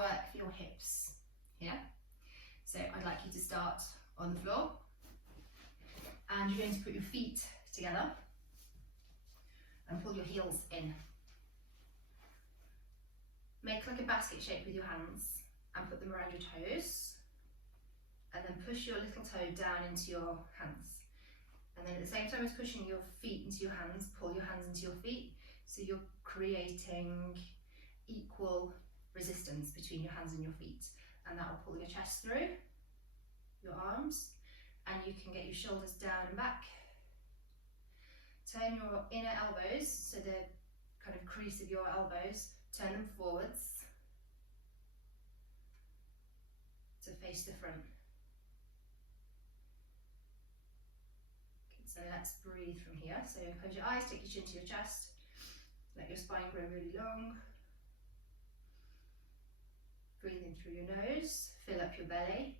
work for your hips here. So I'd like you to start on the floor, and you're going to put your feet together and pull your heels in. Make like a basket shape with your hands and put them around your toes, and then push your little toe down into your hands. And then at the same time as pushing your feet into your hands, pull your hands into your feet, so you're creating equal resistance between your hands and your feet, and that will pull your chest through, your arms, and you can get your shoulders down and back. Turn your inner elbows, so the kind of crease of your elbows, turn them forwards to face the front. Okay, so let's breathe from here. So close your eyes, take your chin to your chest, let your spine grow really long. Breathe in through your nose, fill up your belly,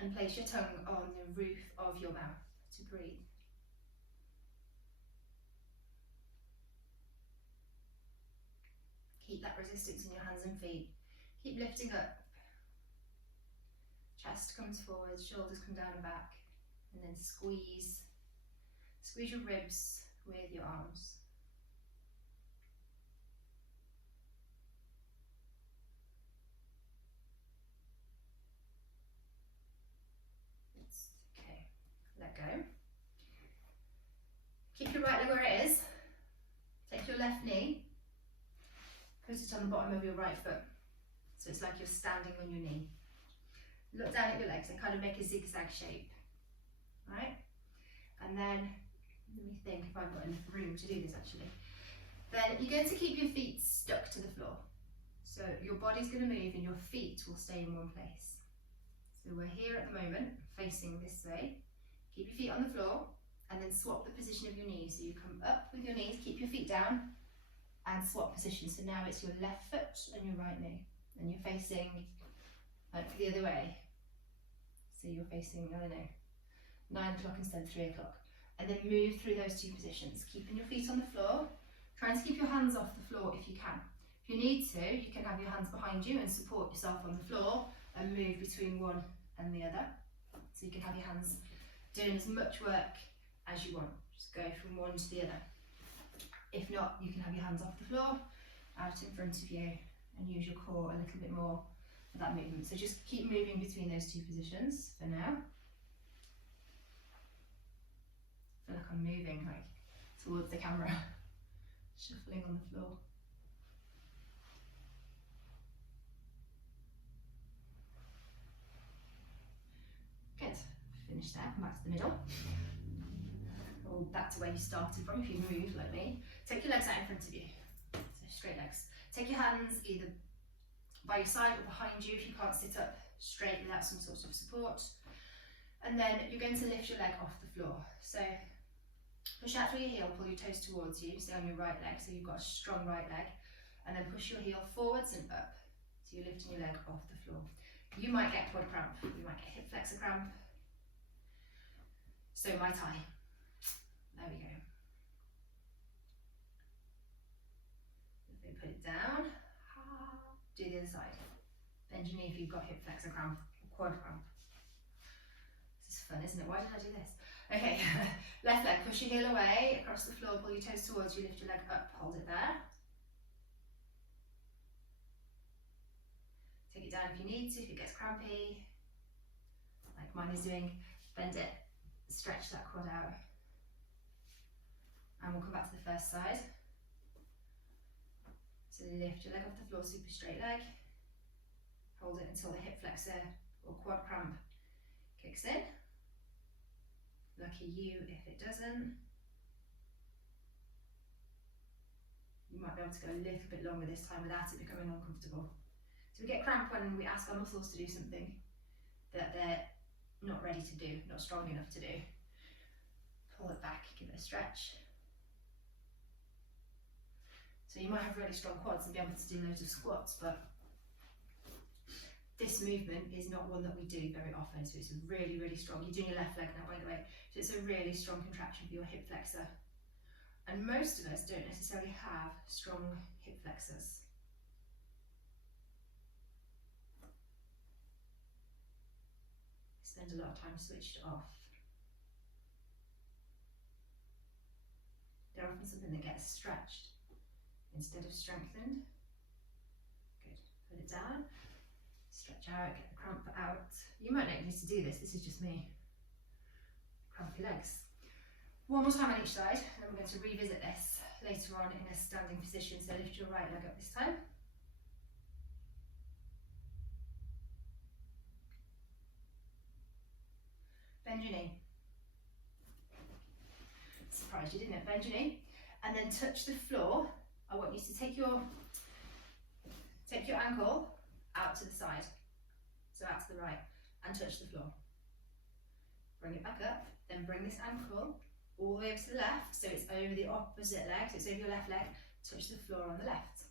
and place your tongue on the roof of your mouth to breathe. Keep that resistance in your hands and feet. Keep lifting up. Chest comes forward, shoulders come down and back, and then squeeze. Squeeze your ribs with your arms. Okay, let go. Keep your right leg where it is. Take your left knee, put it on the bottom of your right foot, so it's like you're standing on your knee. Look down at your legs and kind of make a zigzag shape, right? And then, let me think if I've got enough room to do this actually. Then you're going to keep your feet stuck to the floor. So your body's going to move and your feet will stay in one place. So we're here at the moment, facing this way. Keep your feet on the floor and then swap the position of your knees. So you come up with your knees, keep your feet down, and swap positions. So now it's your left foot and your right knee, and you're facing like the other way. So you're facing, I don't know, 9 o'clock instead of 3 o'clock. And then move through those two positions, keeping your feet on the floor, trying to keep your hands off the floor if you can. If you need to, you can have your hands behind you and support yourself on the floor and move between one and the other. So you can have your hands doing as much work as you want. Just go from one to the other. If not, you can have your hands off the floor, out in front of you, and use your core a little bit more for that movement. So just keep moving between those two positions for now. I feel like I'm moving like towards the camera, shuffling on the floor. Good, finish there, come back to the middle. Or back to where you started from if you moved like me. Take your legs out in front of you, so straight legs. Take your hands either by your side or behind you if you can't sit up straight without some sort of support. And then you're going to lift your leg off the floor. So push out through your heel, pull your toes towards you, stay on your right leg, so you've got a strong right leg. And then push your heel forwards and up, so you're lifting your leg off the floor. You might get quad cramp, you might get hip flexor cramp. So might I. There we go. Put it down. Do the other side. Bend your knee if you've got hip flexor cramp or quad cramp. This is fun, isn't it? Why did I do this? Okay, left leg, push your heel away, across the floor, pull your toes towards you, lift your leg up, hold it there. Take it down if you need to, if it gets crampy, like mine is doing, bend it, stretch that quad out. And we'll come back to the first side. So lift your leg off the floor, super straight leg. Hold it until the hip flexor or quad cramp kicks in. Lucky you if it doesn't. You might be able to go a little bit longer this time without it becoming uncomfortable. So we get cramp when we ask our muscles to do something that they're not ready to do, not strong enough to do. Pull it back, give it a stretch. So you might have really strong quads and be able to do loads of squats, but this movement is not one that we do very often, so it's really, really strong. You're doing your left leg now, by the way, so it's a really strong contraction for your hip flexor. And most of us don't necessarily have strong hip flexors. spend a lot of time switched off. They're often something that gets stretched instead of strengthened. Good. Put it down. Stretch out, get the cramp out. You might not need to do this, this is just me. Crampy legs. One more time on each side, and then we're going to revisit this later on in a standing position. So lift your right leg up this time. Bend your knee. Surprised you, didn't it? Bend your knee. And then touch the floor. I want you to take your ankle out to the side. So out to the right, and touch the floor. Bring it back up, then bring this ankle all the way up to the left, so it's over the opposite leg, so it's over your left leg, touch the floor on the left.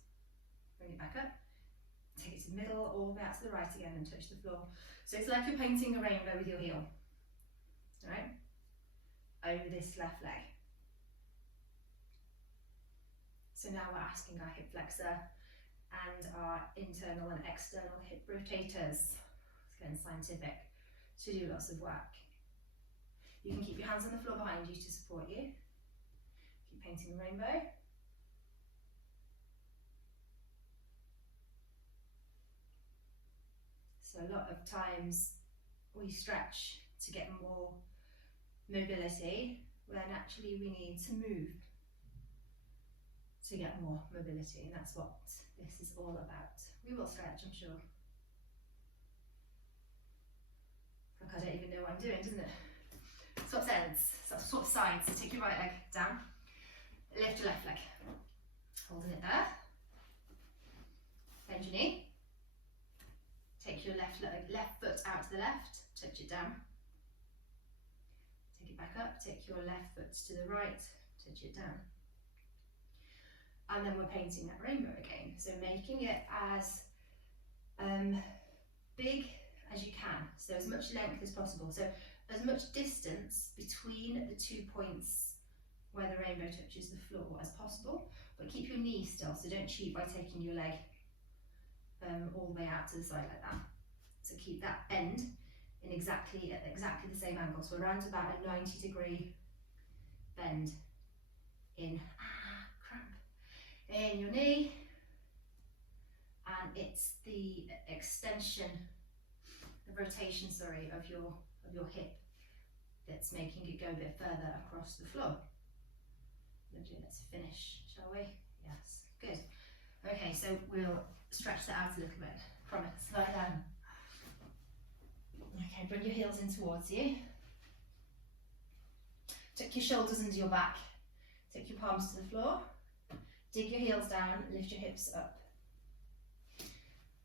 Bring it back up, take it to the middle, all the way out to the right again, and touch the floor. So it's like you're painting a rainbow with your heel, right? Over this left leg. So now we're asking our hip flexor and our internal and external hip rotators, it's getting scientific, to do lots of work. You can keep your hands on the floor behind you to support you. Keep painting the rainbow. So a lot of times we stretch to get more mobility, when actually we need to move to get more mobility, and that's what this is all about. We will stretch, I'm sure. Like I don't even know what I'm doing, doesn't it? Swap ends, swap sides. So take your right leg down, lift your left leg, holding it there. Bend your knee. Take your left foot out to the left, touch it down. Take it back up, take your left foot to the right, touch it down. And then we're painting that rainbow again. So making it as big as you can, so as much length as possible. So as much distance between the 2 points where the rainbow touches the floor as possible, but keep your knee still, so don't cheat by taking your leg all the way out to the side like that. So keep that bend in at exactly the same angle, so around about a 90-degree bend in, cramp, in your knee, and it's the extension, the rotation, sorry, of your hip that's making it go a bit further across the floor. Lovely, let's finish, shall we? Yes, good. Okay, so we'll stretch that out a little bit, promise, lie down. Okay, bring your heels in towards you. Tuck your shoulders into your back, take your palms to the floor, dig your heels down, lift your hips up.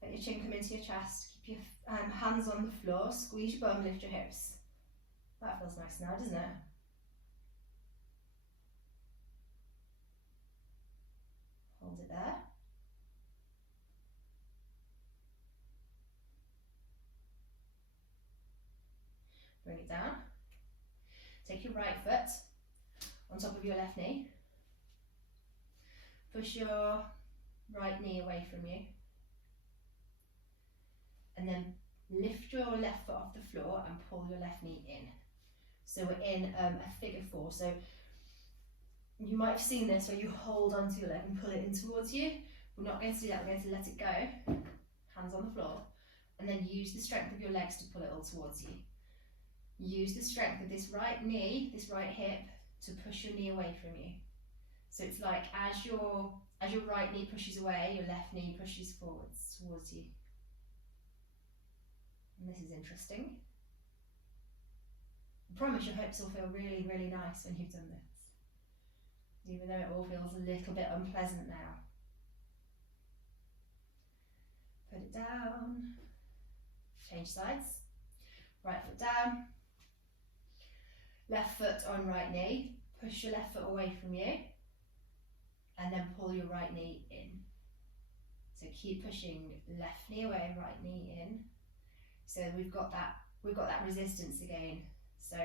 Let your chin come into your chest, keep your hands on the floor, squeeze your bum, lift your hips. That feels nice now, doesn't it? Hold it there. Bring it down. Take your right foot on top of your left knee. Push your right knee away from you. And then lift your left foot off the floor and pull your left knee in. So we're in a figure four. So you might have seen this where you hold onto your leg and pull it in towards you. We're not going to do that, we're going to let it go. Hands on the floor. And then use the strength of your legs to pull it all towards you. Use the strength of this right knee, this right hip, to push your knee away from you. So it's like as your right knee pushes away, your left knee pushes forwards towards you. And this is interesting. I promise your hips will feel really, really nice when you've done this. Even though it all feels a little bit unpleasant now. Put it down. Change sides. Right foot down. Left foot on right knee. Push your left foot away from you. And then pull your right knee in. So keep pushing left knee away, right knee in. So we've got that resistance again. So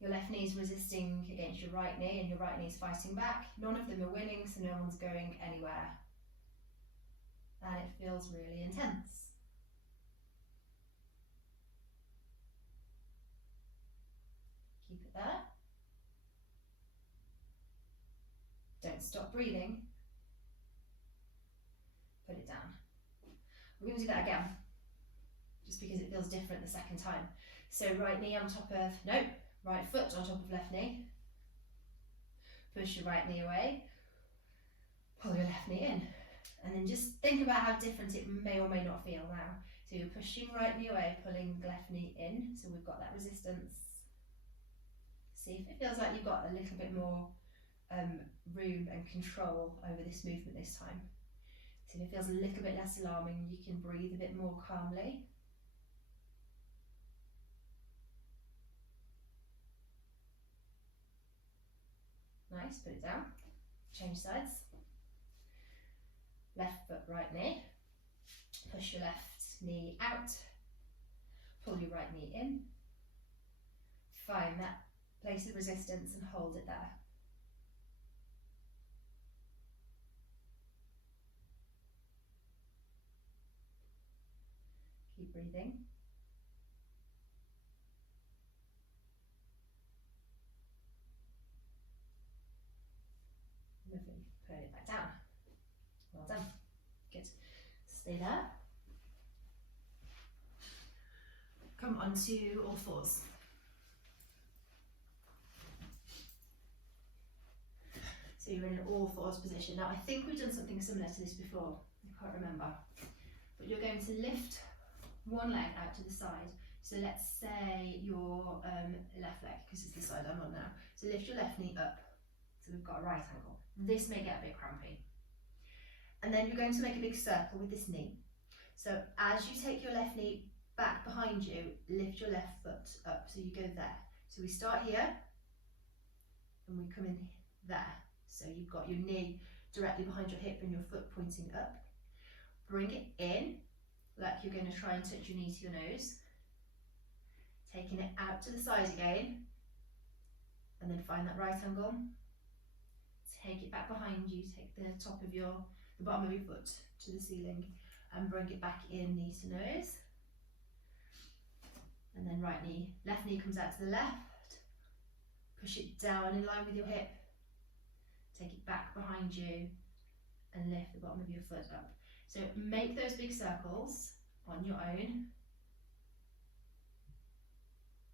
your left knee is resisting against your right knee and your right knee is fighting back. None of them are winning, so no one's going anywhere. And it feels really intense. Keep it there. Don't stop breathing. Put it down. We're going to do that again, just because it feels different the second time. So right knee on top of, no, right foot on top of left knee. Push your right knee away. Pull your left knee in. And then just think about how different it may or may not feel now. So you're pushing right knee away, pulling the left knee in. So we've got that resistance. See if it feels like you've got a little bit more room and control over this movement this time. So if it feels a little bit less alarming, you can breathe a bit more calmly. Nice, put it down. Change sides. Left foot, right knee. Push your left knee out. Pull your right knee in. Find that place of resistance and hold it there. Keep breathing. Lovely. Put it back down. Well done. Good. Stay there. Come onto all fours. So you're in an all fours position. Now I think we've done something similar to this before. I can't remember. But you're going to lift one leg out to the side. So let's say your left leg, because it's the side I'm on now. So lift your left knee up. So we've got a right angle. This may get a bit crampy. And then you're going to make a big circle with this knee. So as you take your left knee back behind you, lift your left foot up. So you go there. So we start here and we come in there. So you've got your knee directly behind your hip and your foot pointing up. Bring it in like you're going to try and touch your knee to your nose. Taking it out to the side again. And then find that right angle. Take it back behind you. Take the bottom of your foot to the ceiling and bring it back in, knee to nose. And then left knee comes out to the left. Push it down in line with your hip. Take it back behind you and lift the bottom of your foot up. So make those big circles on your own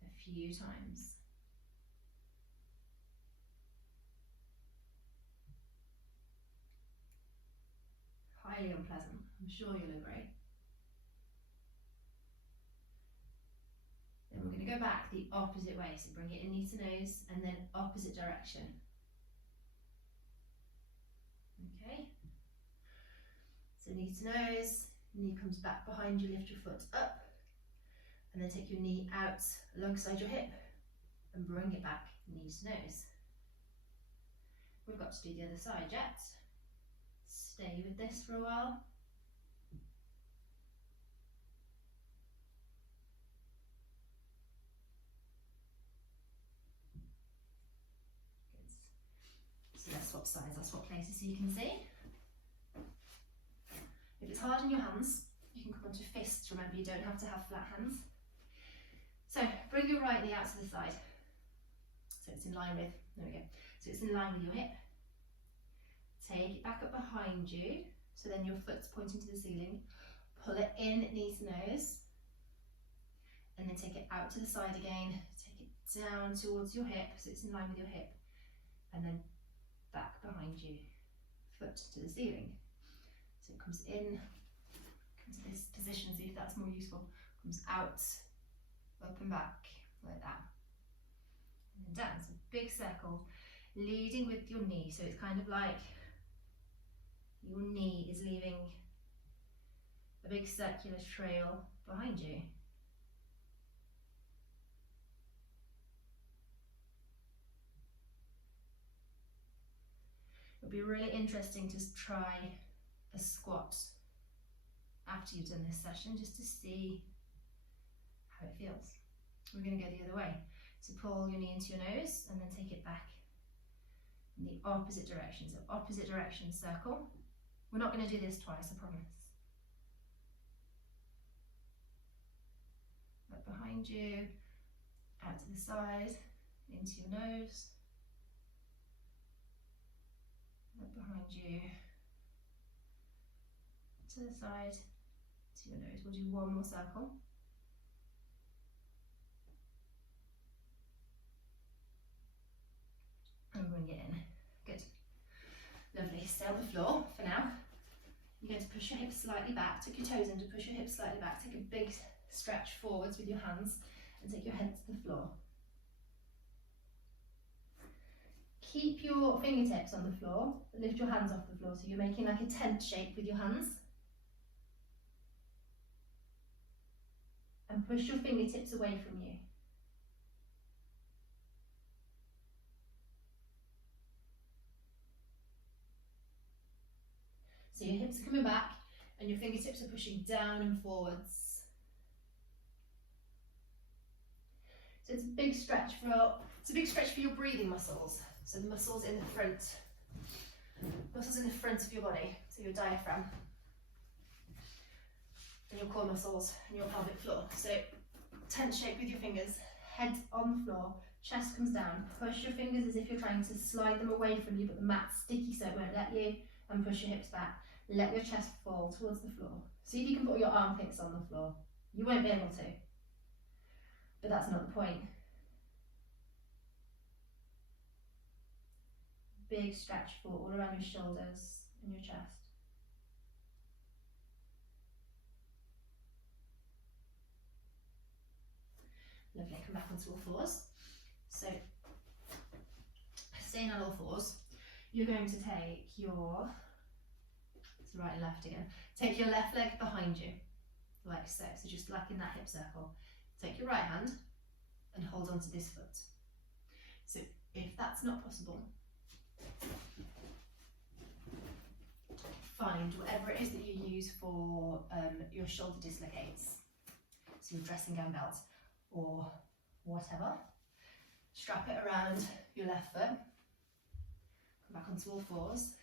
a few times. Highly unpleasant. I'm sure you'll agree. Then we're going to go back the opposite way. So bring it in knee to nose and then opposite direction. Okay. So knee to nose, knee comes back behind you, lift your foot up. And then take your knee out alongside your hip and bring it back knee to nose. We've got to do the other side yet. Stay with this for a while. Good. So let's swap sides, I'll swap places so you can see. If it's hard in your hands, you can come onto fists. Remember, you don't have to have flat hands. So bring your right knee out to the side. So it's in line with, there we go. So it's in line with your hip. Take it back up behind you, so then your foot's pointing to the ceiling. Pull it in, knee to nose, and then take it out to the side again. Take it down towards your hip, so it's in line with your hip, and then back behind you, foot to the ceiling. So it comes in, comes to this position, see if that's more useful. Comes out, up and back, like that. And then down, so big circle, leading with your knee, so it's kind of like your knee is leaving a big circular trail behind you. It would be really interesting to try a squat after you've done this session, just to see how it feels. We're going to go the other way. So pull your knee into your nose and then take it back in the opposite direction. So opposite direction circle. We're not going to do this twice, I promise. Up behind you, out to the side, into your nose, look behind you, to the side, to your nose. We'll do one more circle. And bring it in. Good. Lovely. Stay on the floor for now. You're going to push your hips slightly back, tuck your toes in to push your hips slightly back, take a big stretch forwards with your hands and take your head to the floor. Keep your fingertips on the floor, lift your hands off the floor, so you're making like a tent shape with your hands. And push your fingertips away from you. So your hips are coming back and your fingertips are pushing down and forwards. So it's a big stretch for your breathing muscles. So the muscles in the front of your body, so your diaphragm and your core muscles and your pelvic floor. So tent shape with your fingers, head on the floor, chest comes down, push your fingers as if you're trying to slide them away from you, but the mat's sticky so it won't let you, and push your hips back. Let your chest fall towards the floor. See if you can put your armpits on the floor. You won't be able to, but that's not the point. Big stretch for all around your shoulders and your chest. Lovely, come back onto all fours. So, staying on all fours, you're going to take your, it's right and left again, take your left leg behind you, like so, so just like in that hip circle. Take your right hand and hold on to this foot. So if that's not possible, find whatever it is that you use for your shoulder dislocates, so your dressing gown belt or whatever. Strap it around your left foot, come back onto all fours,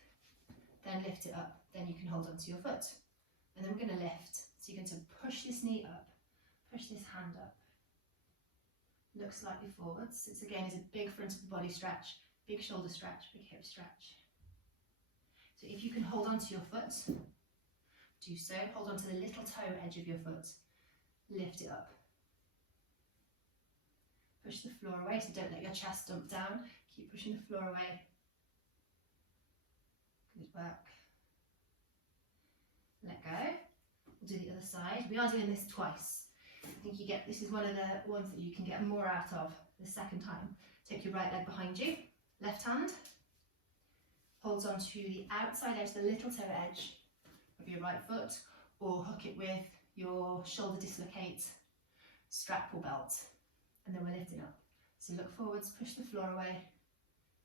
then lift it up, then you can hold onto your foot. And then we're going to lift, so you're going to push this knee up, push this hand up, look slightly forwards. It's again is a big front of the body stretch, big shoulder stretch, big hip stretch. So if you can hold onto your foot, do so. Hold onto the little toe edge of your foot, lift it up. Push the floor away, so don't let your chest dump down. Keep pushing the floor away. Good work. Let go. We'll do the other side. We are doing this twice. I think you get, this is one of the ones that you can get more out of the second time. Take your right leg behind you, left hand holds onto the outside edge, the little toe edge of your right foot, or hook it with your shoulder dislocate strap or belt, and then we're lifting up. So look forwards, push the floor away,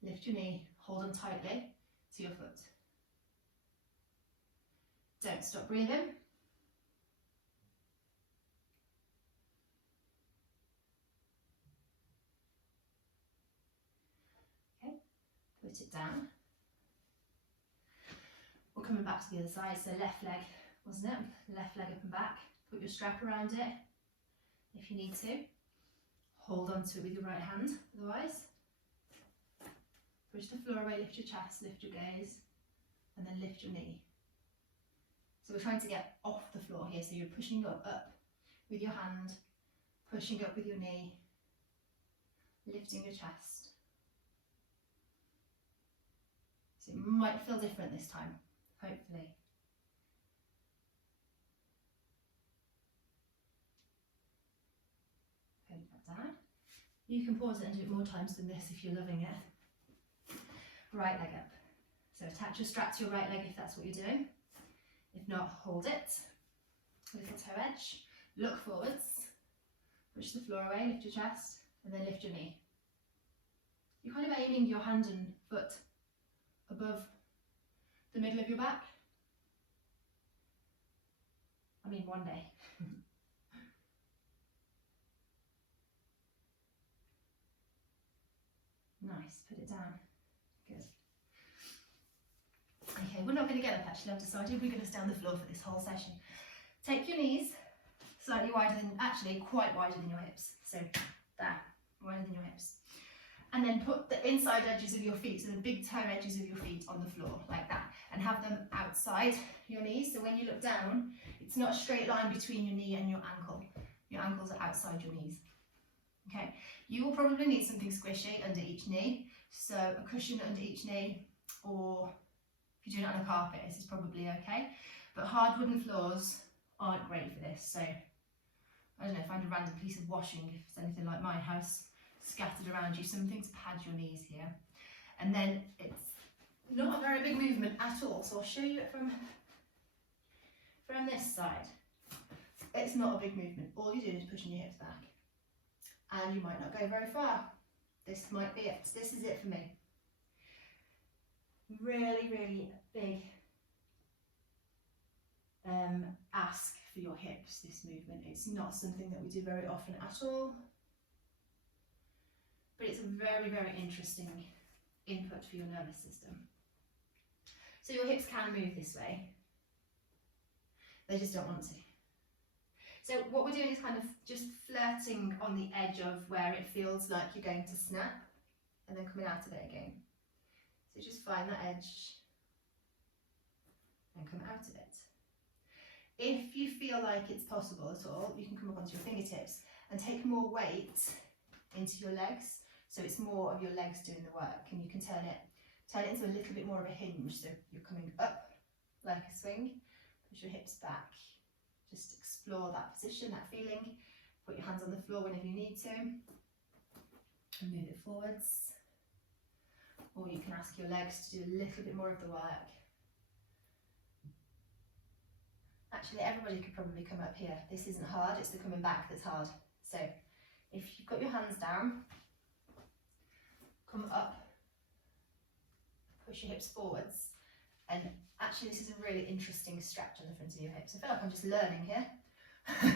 lift your knee, hold on tightly to your foot. Don't stop breathing. Okay, put it down. We're coming back to the other side, so left leg, wasn't it? Left leg up and back. Put your strap around it if you need to. Hold on to it with your right hand, otherwise. Push the floor away, lift your chest, lift your gaze, and then lift your knee. So we're trying to get off the floor here, so you're pushing up with your hand, pushing up with your knee, lifting your chest. So it might feel different this time, hopefully. Put that down. You can pause it and do it more times than this if you're loving it. Right leg up. So attach your strap to your right leg if that's what you're doing. If not, hold it. Little toe edge. Look forwards. Push the floor away, lift your chest, and then lift your knee. You're kind of aiming your hand and foot above the middle of your back. I mean, one day. Nice, put it down. Good. Okay, we're not going to get up actually, I've decided we're going to stay on the floor for this whole session. Take your knees slightly wider than, actually quite wider than your hips. So there, wider than your hips. And then put the inside edges of your feet, so the big toe edges of your feet on the floor, like that. And have them outside your knees. So when you look down, it's not a straight line between your knee and your ankle. Your ankles are outside your knees. Okay, you will probably need something squishy under each knee. So a cushion under each knee, or if you're doing it on a carpet, this is probably okay. But hard wooden floors aren't great for this. So I don't know, find a random piece of washing, if it's anything like my house, scattered around you, something to pad your knees here. And then it's not a very big movement at all, so I'll show you it from this side. It's not a big movement. All you're doing is pushing your hips back, and you might not go very far. This might be it. This is it for me. Really, really big ask for your hips, this movement. It's not something that we do very often at all, but it's a very, very interesting input for your nervous system. So your hips can move this way, they just don't want to. So what we're doing is kind of just flirting on the edge of where it feels like you're going to snap, and then coming out of it again. So just find that edge and come out of it. If you feel like it's possible at all, you can come up onto your fingertips and take more weight into your legs. So it's more of your legs doing the work, and you can turn it into a little bit more of a hinge. So you're coming up like a swing, push your hips back. Just explore that position, that feeling. Put your hands on the floor whenever you need to, and move it forwards. Or you can ask your legs to do a little bit more of the work. Actually, everybody could probably come up here. This isn't hard, it's the coming back that's hard. So if you've got your hands down, come up, push your hips forwards, and actually this is a really interesting stretch on the front of your hips. I feel like I'm just learning here,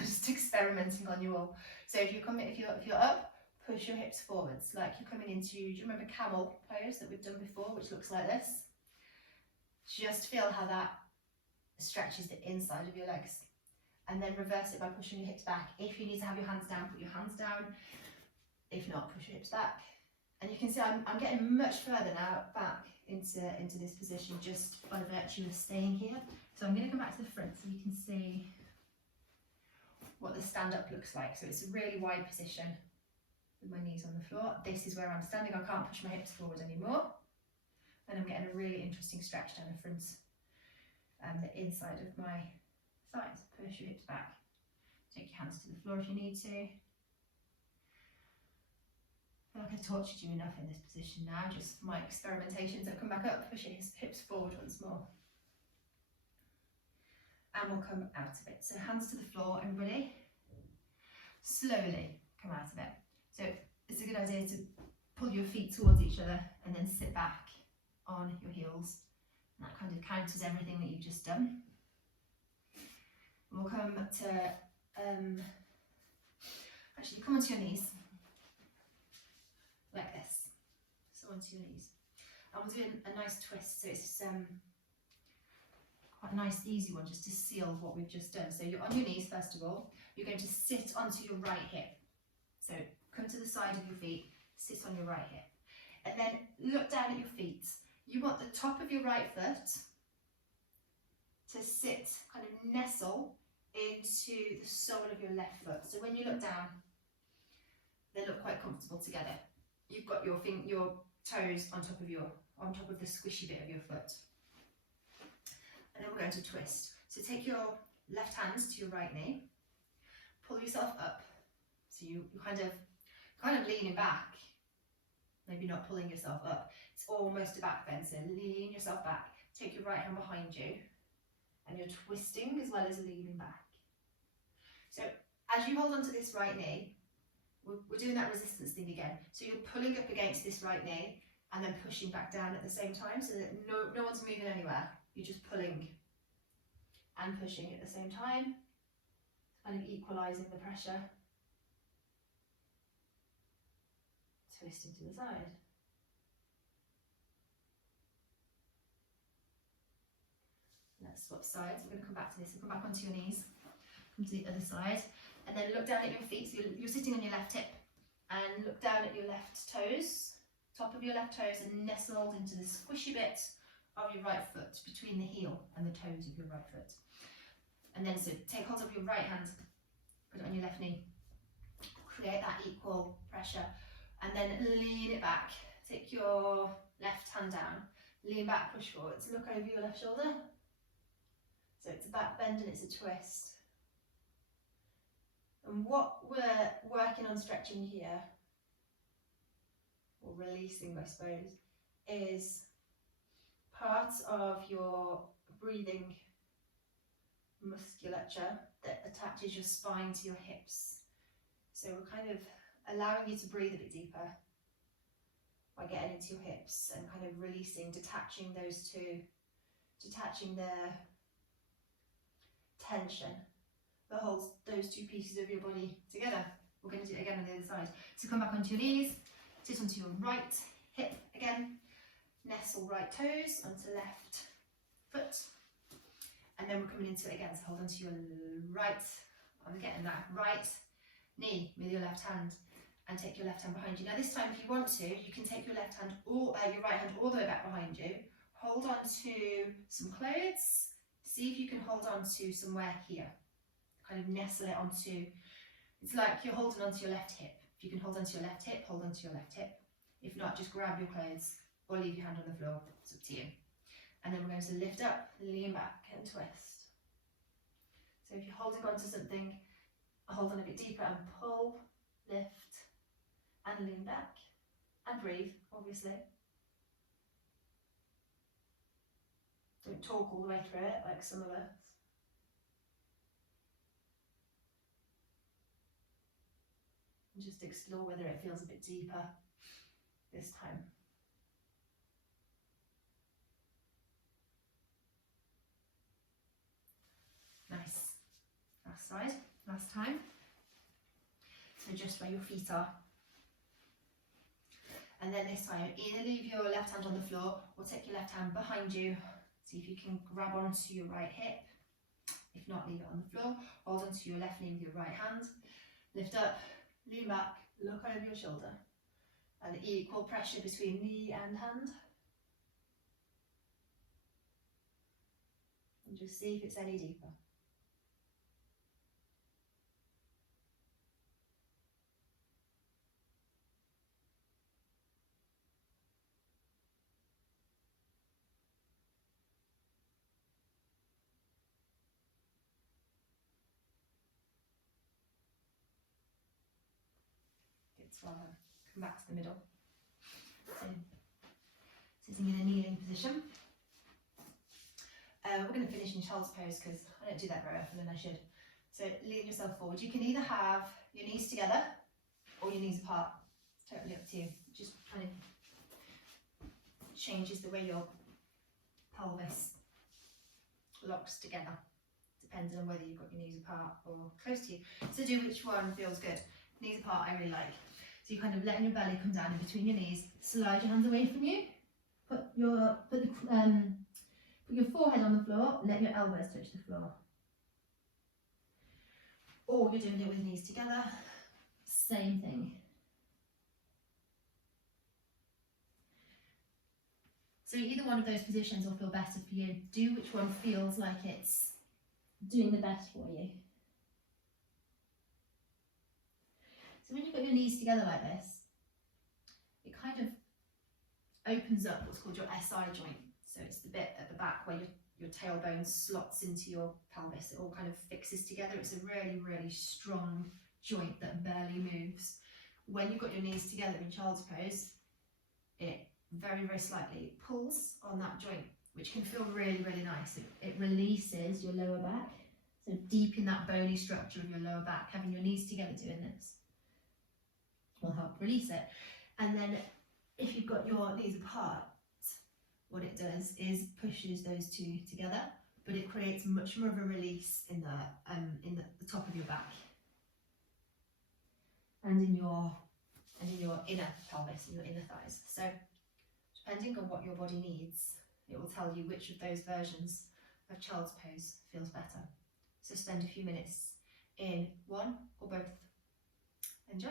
just experimenting on you all. So if you're up, push your hips forwards, like you're coming into, do you remember camel pose that we've done before, which looks like this? Just feel how that stretches the inside of your legs, and then reverse it by pushing your hips back. If you need to have your hands down, put your hands down. If not, push your hips back. And you can see I'm getting much further now back into this position just by virtue of staying here. So I'm going to come back to the front so you can see what the stand up looks like. So it's a really wide position with my knees on the floor. This is where I'm standing. I can't push my hips forward anymore, and I'm getting a really interesting stretch down the front and the inside of my thighs. Push your hips back. Take your hands to the floor if you need to. I feel like I've tortured you enough in this position now, just my experimentations. I'll come back up, push your hips forward once more. And we'll come out of it. So hands to the floor, everybody. Slowly come out of it. So it's a good idea to pull your feet towards each other and then sit back on your heels. And that kind of counters everything that you've just done. We'll come to, actually come onto your knees. Like this, so onto your knees. And we'll do a nice twist, so it's quite a nice easy one just to seal what we've just done. So you're on your knees first of all, you're going to sit onto your right hip. So come to the side of your feet, sit on your right hip. And then look down at your feet. You want the top of your right foot to sit, kind of nestle into the sole of your left foot. So when you look down, they look quite comfortable together. You've got your toes on top of the squishy bit of your foot. And then we're going to twist. So take your left hand to your right knee, pull yourself up. So you're kind of leaning back, maybe not pulling yourself up. It's almost a back bend, so lean yourself back. Take your right hand behind you, and you're twisting as well as leaning back. So as you hold onto this right knee, we're doing that resistance thing again. So you're pulling up against this right knee and then pushing back down at the same time, so that no one's moving anywhere. You're just pulling and pushing at the same time, kind of equalising the pressure. Twisting to the side. Let's swap sides. We're going to come back to this. So come back onto your knees. Come to the other side. And then look down at your feet. So you're sitting on your left hip. And look down at your left toes. top of your left toes and nestled into the squishy bit of your right foot between the heel and the toes of your right foot. And then so take hold of your right hand, put it on your left knee, create that equal pressure, and then lean it back. Take your left hand down, lean back, push forwards, look over your left shoulder. So it's a back bend and it's a twist. And what we're working on stretching here, or releasing I suppose, is part of your breathing musculature that attaches your spine to your hips. So we're kind of allowing you to breathe a bit deeper by getting into your hips and kind of releasing, detaching those two, detaching the tension that holds those two pieces of your body together. We're going to do it again on the other side. So come back onto your knees, sit onto your right hip again, nestle right toes onto left foot, and then we're coming into it again. So hold onto your right, I'm getting that, right knee with your left hand, and take your left hand behind you. Now this time, if you want to, you can take your left hand or your right hand all the way back behind you. Hold on to some clothes. See if you can hold on to somewhere here. Kind of nestle it onto. It's like you're holding onto your left hip. If you can hold onto your left hip, hold onto your left hip. If not, just grab your clothes or leave your hand on the floor. It's up to you. And then we're going to lift up, lean back, and twist. So if you're holding on to something, hold on a bit deeper and pull, lift, and lean back, and breathe, obviously. Don't talk all the way through it like some of us. And just explore whether it feels a bit deeper this time. Nice. Last side, last time. So just where your feet are. And then this time, either leave your left hand on the floor or take your left hand behind you. See if you can grab onto your right hip. If not, leave it on the floor. Hold onto your left knee with your right hand. Lift up, lean back, look over your shoulder. And equal pressure between knee and hand. And just see if it's any deeper. Come back to the middle. So, sitting in a kneeling position. We're going to finish in child's pose because I don't do that very often and I should. So lean yourself forward. You can either have your knees together or your knees apart. It's totally up to you. It just kind of changes the way your pelvis locks together, depending on whether you've got your knees apart or close to you. So do which one feels good. Knees apart I really like. So you're kind of letting your belly come down in between your knees. Slide your hands away from you. Put your forehead on the floor. Let your elbows touch the floor. Or you're doing it with knees together. Same thing. So either one of those positions will feel better for you. Do which one feels like it's doing the best for you. So when you've got your knees together like this, it kind of opens up what's called your SI joint. So it's the bit at the back where your tailbone slots into your pelvis. It all kind of fixes together. It's a really, really strong joint that barely moves. When you've got your knees together in child's pose, it very, very slightly pulls on that joint, which can feel really, really nice. It releases your lower back. So deep in that bony structure of your lower back, having your knees together doing this will help release it. And then if you've got your knees apart, what it does is pushes those two together, but it creates much more of a release in the top of your back and in your inner pelvis and your inner thighs. So depending on what your body needs, it will tell you which of those versions of child's pose feels better. So spend a few minutes in one or both. Enjoy.